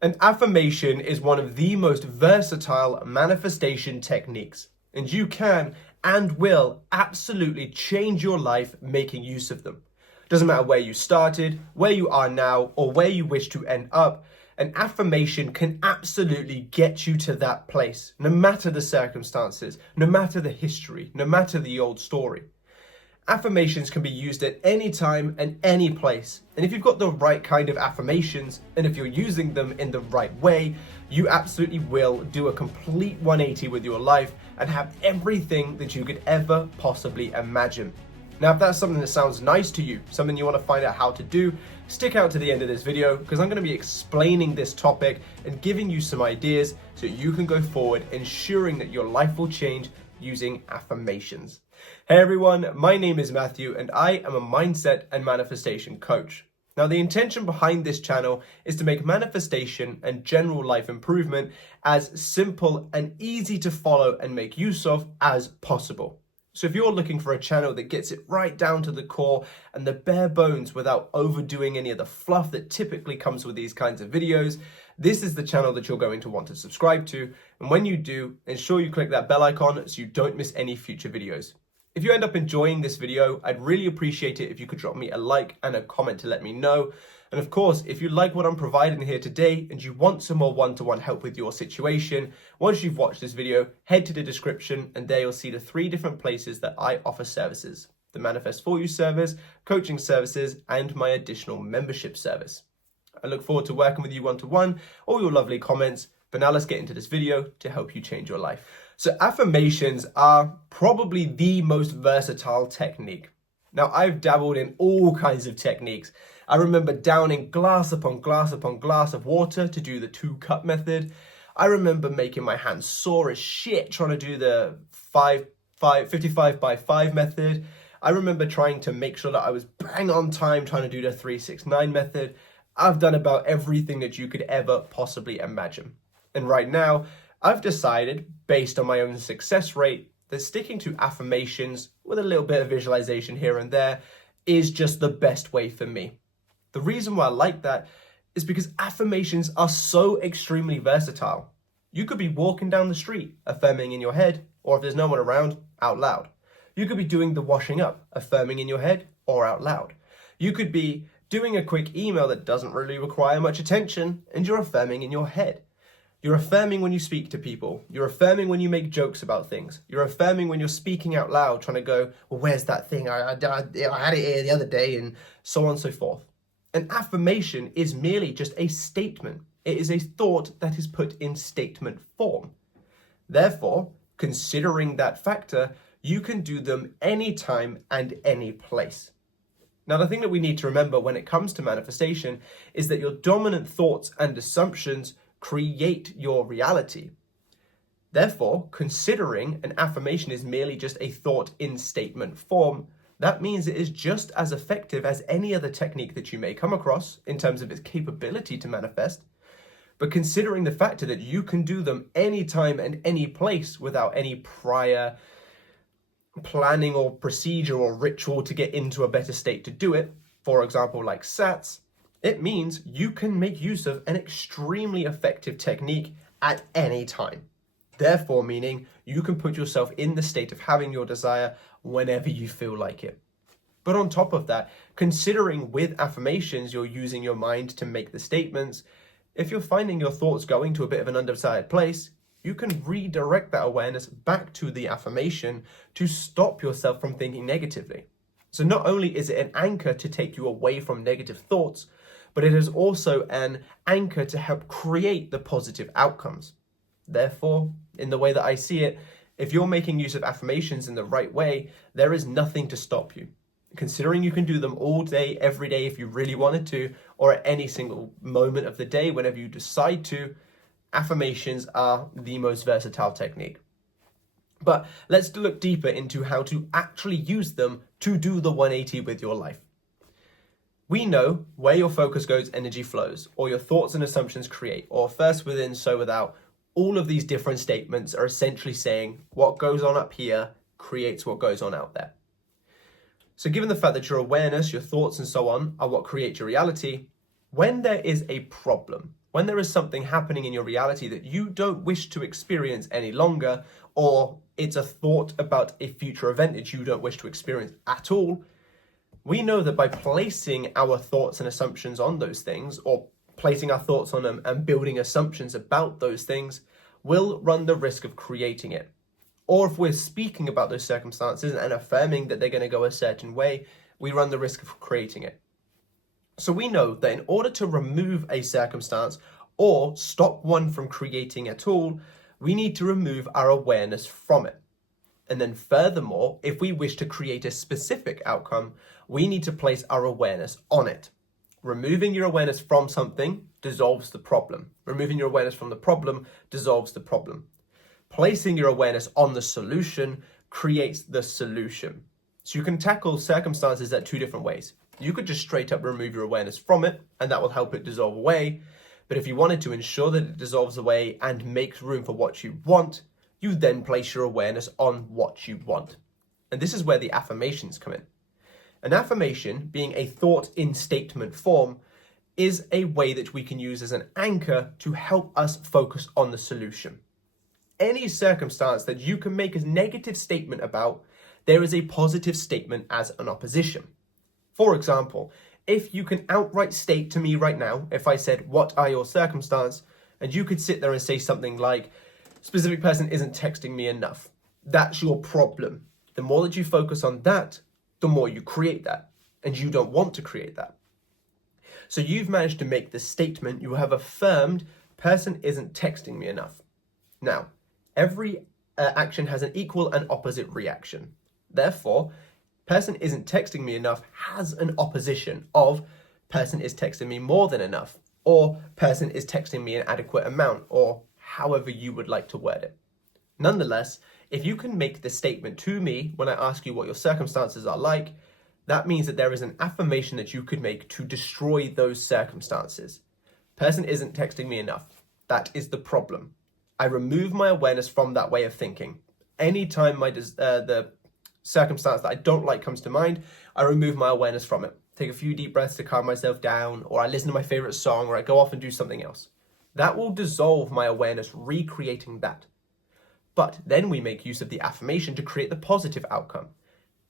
An affirmation is one of the most versatile manifestation techniques, and you can and will absolutely change your life making use of them. Doesn't matter where you started, where you are now, or where you wish to end up, an affirmation can absolutely get you to that place, no matter the circumstances, no matter the history, no matter the old story. Affirmations can be used at any time and any place. And if you've got the right kind of affirmations, and if you're using them in the right way, you absolutely will do a complete 180 with your life and have everything that you could ever possibly imagine. Now, if that's something that sounds nice to you, something you want to find out how to do, stick out to the end of this video because I'm going to be explaining this topic and giving you some ideas so you can go forward, ensuring that your life will change using affirmations. Hey everyone, my name is Matthew and I am a mindset and manifestation coach. Now, the intention behind this channel is to make manifestation and general life improvement as simple and easy to follow and make use of as possible. So if you're looking for a channel that gets it right down to the core and the bare bones without overdoing any of the fluff that typically comes with these kinds of videos, this is the channel that you're going to want to subscribe to. And when you do, ensure you click that bell icon so you don't miss any future videos. If you end up enjoying this video, I'd really appreciate it if you could drop me a like and a comment to let me know. And of course, if you like what I'm providing here today and you want some more one-to-one help with your situation, once you've watched this video, head to the description and there you'll see the 3 different places that I offer services: the Manifest For You service, coaching services, and my additional membership service. I look forward to working with you one-to-one, all your lovely comments. But now let's get into this video to help you change your life. So affirmations are probably the most versatile technique. Now, I've dabbled in all kinds of techniques. I remember downing glass upon glass upon glass of water to do the 2-cup method. I remember making my hands sore as shit trying to do the 55 by 5 method. I remember trying to make sure that I was bang on time trying to do the 3-6-9 method. I've done about everything that you could ever possibly imagine. And right now, I've decided, based on my own success rate, that sticking to affirmations with a little bit of visualization here and there is just the best way for me. The reason why I like that is because affirmations are so extremely versatile. You could be walking down the street, affirming in your head, or if there's no one around, out loud. You could be doing the washing up, affirming in your head or out loud. You could be doing a quick email that doesn't really require much attention, and you're affirming in your head. You're affirming when you speak to people. You're affirming when you make jokes about things. You're affirming when you're speaking out loud, trying to go, well, where's that thing? I had it here the other day, and so on and so forth. An affirmation is merely just a statement. It is a thought that is put in statement form. Therefore, considering that factor, you can do them anytime and any place. Now, the thing that we need to remember when it comes to manifestation is that your dominant thoughts and assumptions create your reality. Therefore, considering an affirmation is merely just a thought in statement form, that means it is just as effective as any other technique that you may come across in terms of its capability to manifest. But considering the factor that you can do them anytime and any place without any prior planning or procedure or ritual to get into a better state to do it, for example, like SATs, it means you can make use of an extremely effective technique at any time. Therefore, meaning you can put yourself in the state of having your desire whenever you feel like it. But on top of that, considering with affirmations, you're using your mind to make the statements. If you're finding your thoughts going to a bit of an undecided place, you can redirect that awareness back to the affirmation to stop yourself from thinking negatively. So not only is it an anchor to take you away from negative thoughts, but it is also an anchor to help create the positive outcomes. Therefore, in the way that I see it, if you're making use of affirmations in the right way, there is nothing to stop you. Considering you can do them all day, every day if you really wanted to, or at any single moment of the day whenever you decide to, affirmations are the most versatile technique. But let's look deeper into how to actually use them to do the 180 with your life. We know where your focus goes, energy flows, or your thoughts and assumptions create, or first within, so without. All of these different statements are essentially saying what goes on up here creates what goes on out there. So given the fact that your awareness, your thoughts and so on are what create your reality, when there is a problem, When there is something happening in your reality that you don't wish to experience any longer, or it's a thought about a future event that you don't wish to experience at all, we know that by placing our thoughts and assumptions on those things, or placing our thoughts on them and building assumptions about those things, we'll run the risk of creating it. Or if we're speaking about those circumstances and affirming that they're going to go a certain way, we run the risk of creating it. So we know that in order to remove a circumstance or stop one from creating at all, we need to remove our awareness from it. And then furthermore, if we wish to create a specific outcome, we need to place our awareness on it. Removing your awareness from something dissolves the problem. Removing your awareness from the problem dissolves the problem. Placing your awareness on the solution creates the solution. So you can tackle circumstances at two different ways. You could just straight up remove your awareness from it, and that will help it dissolve away. But if you wanted to ensure that it dissolves away and makes room for what you want, you then place your awareness on what you want. And this is where the affirmations come in. An affirmation, being a thought in statement form, is a way that we can use as an anchor to help us focus on the solution. Any circumstance that you can make a negative statement about, there is a positive statement as an opposition. For example, if you can outright state to me right now, if I said, what are your circumstances? And you could sit there and say something like, specific person isn't texting me enough. That's your problem. The more that you focus on that, the more you create that. And you don't want to create that. So you've managed to make the statement, you have affirmed, person isn't texting me enough. Now, every action has an equal and opposite reaction. Therefore, person isn't texting me enough has an opposition of person is texting me more than enough, or person is texting me an adequate amount, or however you would like to word it. Nonetheless, if you can make the statement to me when I ask you what your circumstances are like, that means that there is an affirmation that you could make to destroy those circumstances. Person isn't texting me enough. That is the problem. I remove my awareness from that way of thinking. Anytime the circumstance that I don't like comes to mind, I remove my awareness from it. Take a few deep breaths to calm myself down, or I listen to my favorite song, or I go off and do something else. That will dissolve my awareness, recreating that. But then we make use of the affirmation to create the positive outcome.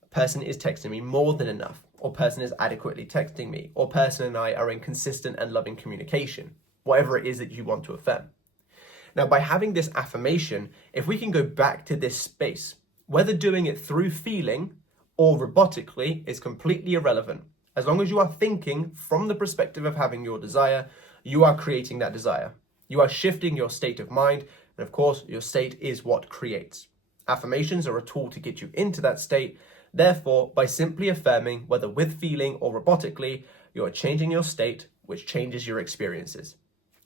A person is texting me more than enough, or person is adequately texting me, or person and I are in consistent and loving communication, whatever it is that you want to affirm. Now, by having this affirmation, if we can go back to this space, whether doing it through feeling or robotically is completely irrelevant. As long as you are thinking from the perspective of having your desire, you are creating that desire. You are shifting your state of mind, and of course, your state is what creates. Affirmations are a tool to get you into that state. Therefore, by simply affirming, whether with feeling or robotically, you are changing your state, which changes your experiences.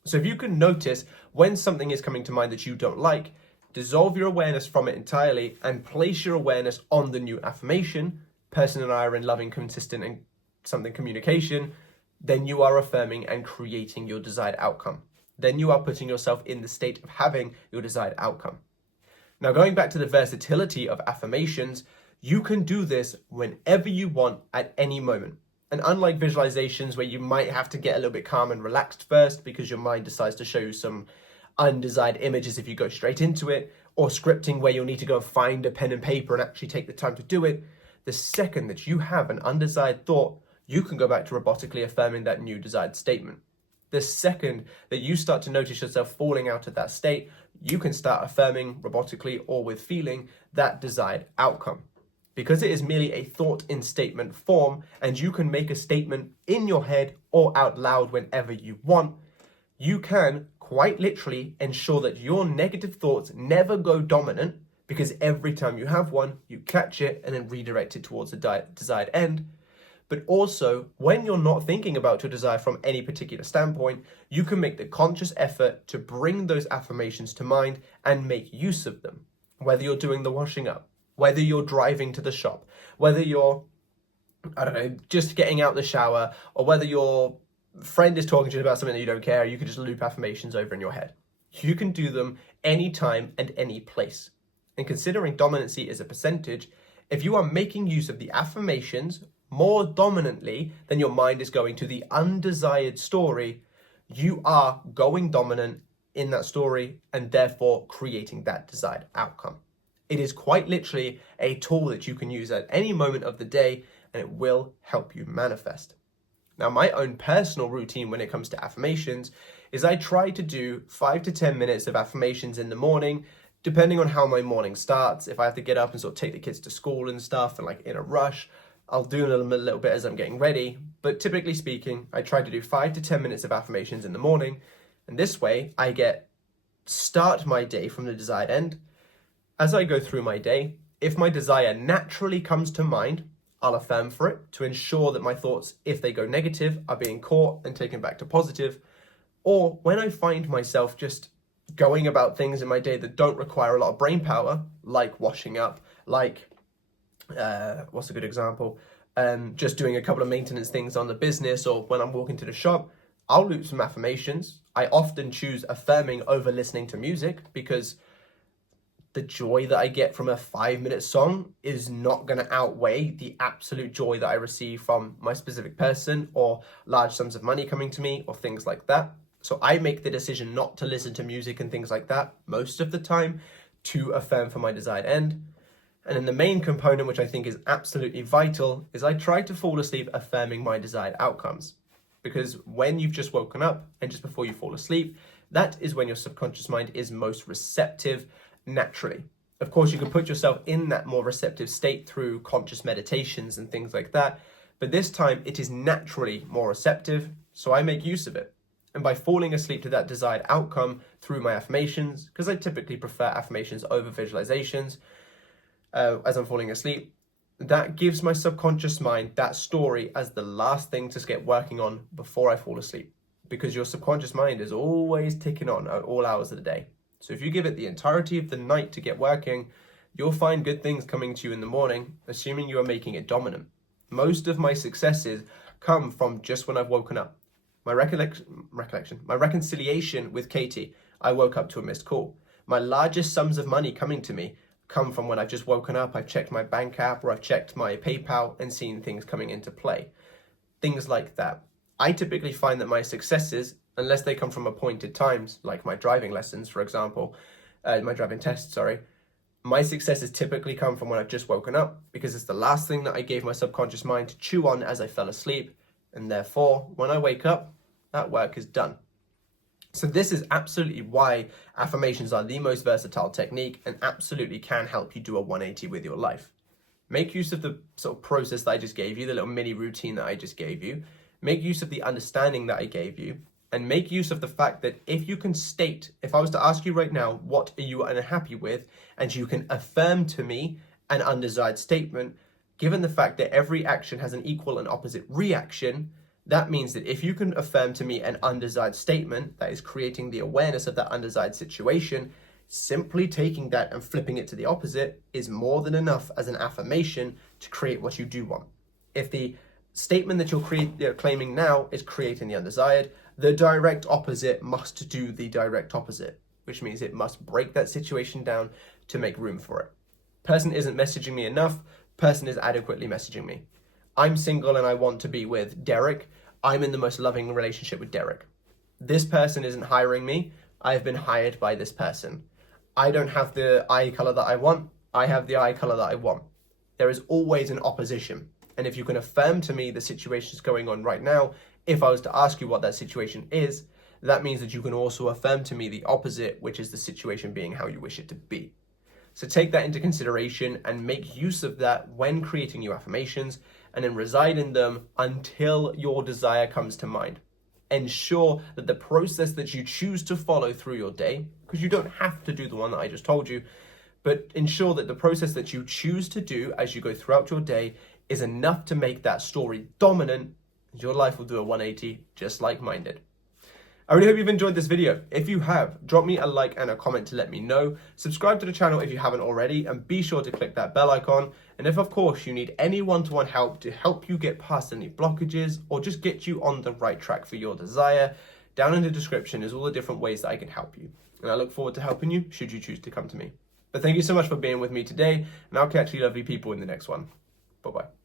So if you can notice when something is coming to mind that you don't like, dissolve your awareness from it entirely and place your awareness on the new affirmation, person and I are in loving, consistent and something communication, then you are affirming and creating your desired outcome. Then you are putting yourself in the state of having your desired outcome. Now, going back to the versatility of affirmations, you can do this whenever you want at any moment. And unlike visualizations where you might have to get a little bit calm and relaxed first because your mind decides to show you some undesired images if you go straight into it, or scripting where you'll need to go and find a pen and paper and actually take the time to do it, the second that you have an undesired thought, you can go back to robotically affirming that new desired statement. The second that you start to notice yourself falling out of that state, you can start affirming robotically or with feeling that desired outcome. Because it is merely a thought in statement form, and you can make a statement in your head or out loud whenever you want, you can quite literally ensure that your negative thoughts never go dominant, because every time you have one, you catch it and then redirect it towards the desired end. But also, when you're not thinking about your desire from any particular standpoint, you can make the conscious effort to bring those affirmations to mind and make use of them. Whether you're doing the washing up, whether you're driving to the shop, whether you're, just getting out the shower, or whether your friend is talking to you about something that you don't care, you can just loop affirmations over in your head. You can do them anytime and any place. And considering dominancy is a percentage, if you are making use of the affirmations more dominantly than your mind is going to the undesired story, you are going dominant in that story and therefore creating that desired outcome. It is quite literally a tool that you can use at any moment of the day, and it will help you manifest. Now, my own personal routine when it comes to affirmations is I try to do 5 to 10 minutes of affirmations in the morning, depending on how my morning starts. If I have to get up and sort of take the kids to school and stuff and like in a rush, I'll do a little bit as I'm getting ready. But typically speaking, I try to do 5 to 10 minutes of affirmations in the morning. And this way I start my day from the desired end. As I go through my day, if my desire naturally comes to mind, I'll affirm for it to ensure that my thoughts, if they go negative, are being caught and taken back to positive. Or when I find myself just going about things in my day that don't require a lot of brain power, like washing up, like, what's a good example? Just doing a couple of maintenance things on the business, or when I'm walking to the shop, I'll loop some affirmations. I often choose affirming over listening to music because the joy that I get from a 5-minute song is not going to outweigh the absolute joy that I receive from my specific person or large sums of money coming to me or things like that. So I make the decision not to listen to music and things like that most of the time to affirm for my desired end. And then the main component, which I think is absolutely vital, is I try to fall asleep affirming my desired outcomes. Because when you've just woken up and just before you fall asleep, that is when your subconscious mind is most receptive naturally. Of course, you can put yourself in that more receptive state through conscious meditations and things like that, but this time it is naturally more receptive, so I make use of it. And by falling asleep to that desired outcome through my affirmations, because I typically prefer affirmations over visualizations as I'm falling asleep, that gives my subconscious mind that story as the last thing to get working on before I fall asleep. Because your subconscious mind is always ticking on at all hours of the day. So if you give it the entirety of the night to get working, you'll find good things coming to you in the morning, assuming you are making it dominant. Most of my successes come from just when I've woken up. My reconciliation with Katie, I woke up to a missed call. My largest sums of money coming to me come from when I've just woken up, I've checked my bank app or I've checked my PayPal and seen things coming into play. Things like that. I typically find that my successes, unless they come from appointed times, like my driving lessons, for example, my driving test, my successes typically come from when I've just woken up because it's the last thing that I gave my subconscious mind to chew on as I fell asleep. And therefore, when I wake up, that work is done. So this is absolutely why affirmations are the most versatile technique and absolutely can help you do a 180 with your life. Make use of the sort of process that I just gave you, the little mini routine that I just gave you. Make use of the understanding that I gave you, and make use of the fact that if you can state, if I was to ask you right now, what are you unhappy with, and you can affirm to me an undesired statement, given the fact that every action has an equal and opposite reaction, that means that if you can affirm to me an undesired statement that is creating the awareness of that undesired situation, simply taking that and flipping it to the opposite is more than enough as an affirmation to create what you do want. If the statement that you're claiming now is creating the undesired, the direct opposite must do the direct opposite, which means it must break that situation down to make room for it. Person isn't messaging me enough, person is adequately messaging me. I'm single and I want to be with Derek. I'm in the most loving relationship with Derek. This person isn't hiring me. I've been hired by this person. I don't have the eye color that I want. I have the eye color that I want. There is always an opposition. And if you can affirm to me the situation is going on right now, if I was to ask you what that situation is, that means that you can also affirm to me the opposite, which is the situation being how you wish it to be. So take that into consideration and make use of that when creating new affirmations, and then reside in them until your desire comes to mind. Ensure that the process that you choose to follow through your day, because you don't have to do the one that I just told you, but ensure that the process that you choose to do as you go throughout your day is enough to make that story dominant, and your life will do a 180 just like mine did. I really hope you've enjoyed this video. If you have, drop me a like and a comment to let me know. Subscribe to the channel if you haven't already, and be sure to click that bell icon. And if, of course, you need any one-to-one help to help you get past any blockages or just get you on the right track for your desire, down in the description is all the different ways that I can help you. And I look forward to helping you should you choose to come to me. But thank you so much for being with me today, and I'll catch you lovely people in the next one. Bye-bye.